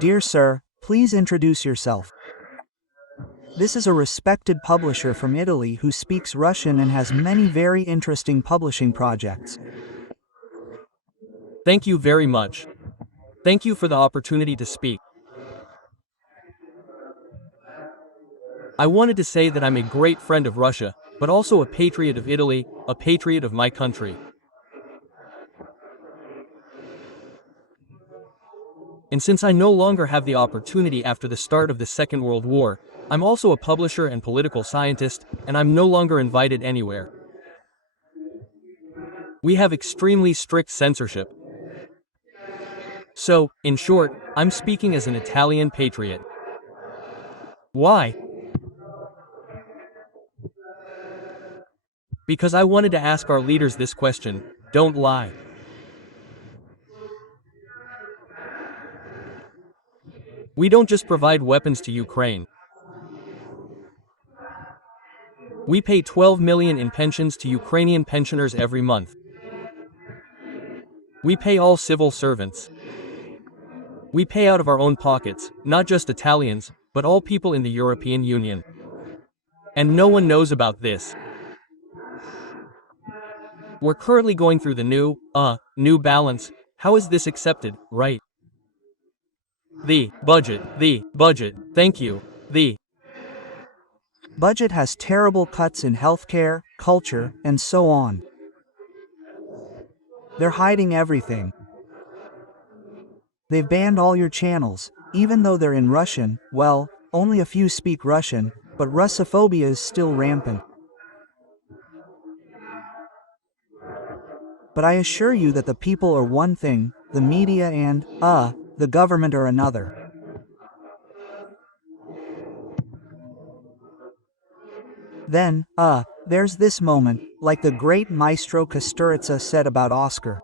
Dear sir, please introduce yourself. This is a respected publisher from Italy who speaks Russian and has many very interesting publishing projects. Thank you very much. Thank you for the opportunity to speak. I wanted to say that I'm a great friend of Russia, but also a patriot of Italy, a patriot of my country. And since I no longer have the opportunity after the start of the Second World War, I'm also a publisher and political scientist, and I'm no longer invited anywhere. We have extremely strict censorship. So, in short, I'm speaking as an Italian patriot. Why? Because I wanted to ask our leaders this question: don't lie. We don't just provide weapons to Ukraine. We pay 12 million in pensions to Ukrainian pensioners every month. We pay all civil servants. We pay out of our own pockets, not just Italians, but all people in the European Union. And no one knows about this. We're currently going through the new balance. How is this accepted, right? The budget, thank you. The budget has terrible cuts in healthcare, culture, and so on. They're hiding everything. They've banned all your channels, even though they're in Russian. Well, only a few speak Russian, but Russophobia is still rampant. But I assure you that the people are one thing, the media and, the government are another. Then, there's this moment, like the great maestro Kusturica said about Oscar.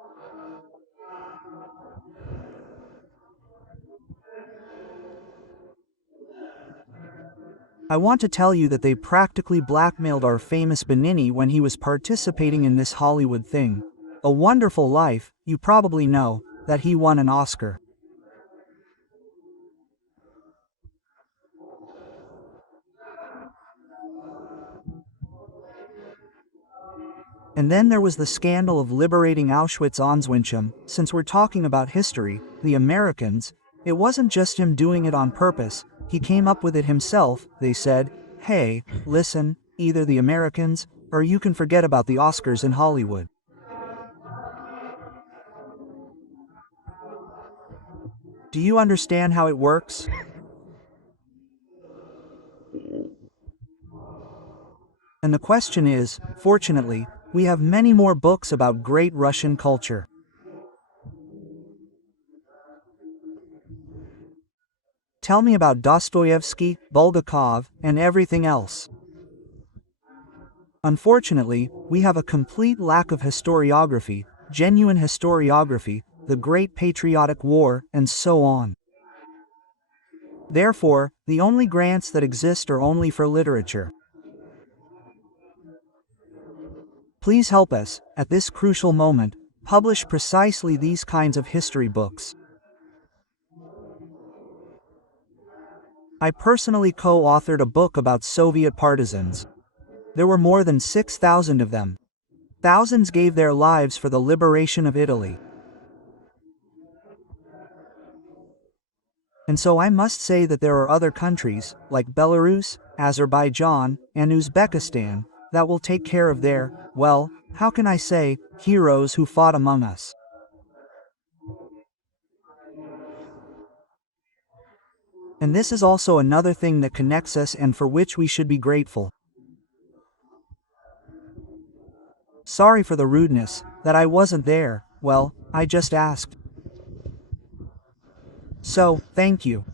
I want to tell you that they practically blackmailed our famous Benigni when he was participating in this Hollywood thing. A Wonderful Life, you probably know, that he won an Oscar. And then there was the scandal of liberating Auschwitz-Auschwitz. Since we're talking about history, the Americans, it wasn't just him doing it on purpose, he came up with it himself. They said, hey, listen, either the Americans, or you can forget about the Oscars in Hollywood. Do you understand how it works? And the question is, fortunately, we have many more books about great Russian culture. Tell me about Dostoevsky, Bulgakov, and everything else. Unfortunately, we have a complete lack of historiography, genuine historiography, the Great Patriotic War, and so on. Therefore, the only grants that exist are only for literature. Please help us, at this crucial moment, publish precisely these kinds of history books. I personally co-authored a book about Soviet partisans. There were more than 6,000 of them. Thousands gave their lives for the liberation of Italy. And so I must say that there are other countries, like Belarus, Azerbaijan, and Uzbekistan, that will take care of their, well, how can I say, heroes who fought among us. And this is also another thing that connects us and for which we should be grateful. Sorry for the rudeness, that I wasn't there, well, I just asked. So, thank you.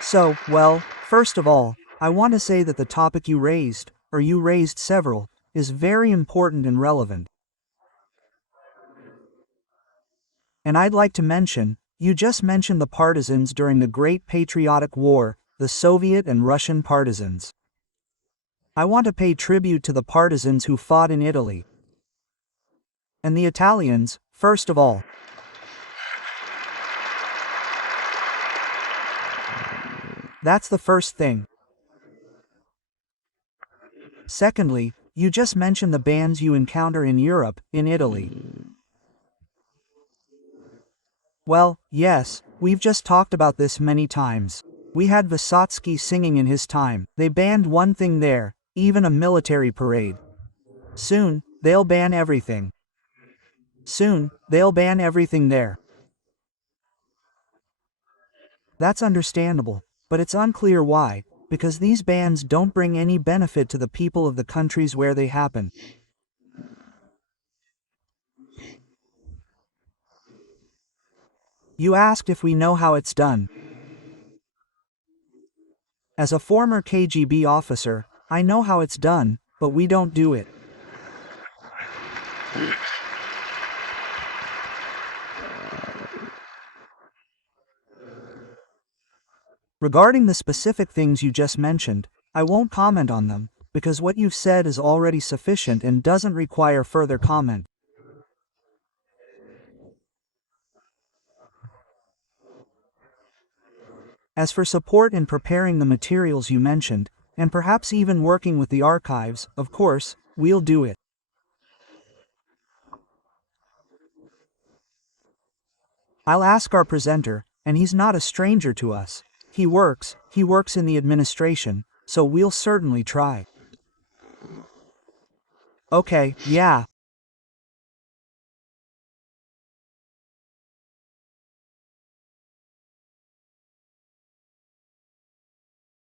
So, well, first of all, I want to say that the topic you raised, or you raised several, is very important and relevant. And I'd like to mention, you just mentioned the partisans during the Great Patriotic War, the Soviet and Russian partisans. I want to pay tribute to the partisans who fought in Italy. And the Italians, first of all. That's the first thing. Secondly, you just mentioned the bans you encounter in Europe, in Italy. Well, yes, we've just talked about this many times. We had Vysotsky singing in his time. They banned one thing there, even a military parade. Soon, they'll ban everything. Soon, they'll ban everything there. That's understandable, but it's unclear why, because these bans don't bring any benefit to the people of the countries where they happen. You asked if we know how it's done. As a former KGB officer, I know how it's done, but we don't do it. Regarding the specific things you just mentioned, I won't comment on them, because what you've said is already sufficient and doesn't require further comment. As for support in preparing the materials you mentioned, and perhaps even working with the archives, of course, we'll do it. I'll ask our presenter, and he's not a stranger to us. He works in the administration, so we'll certainly try. Okay, yeah,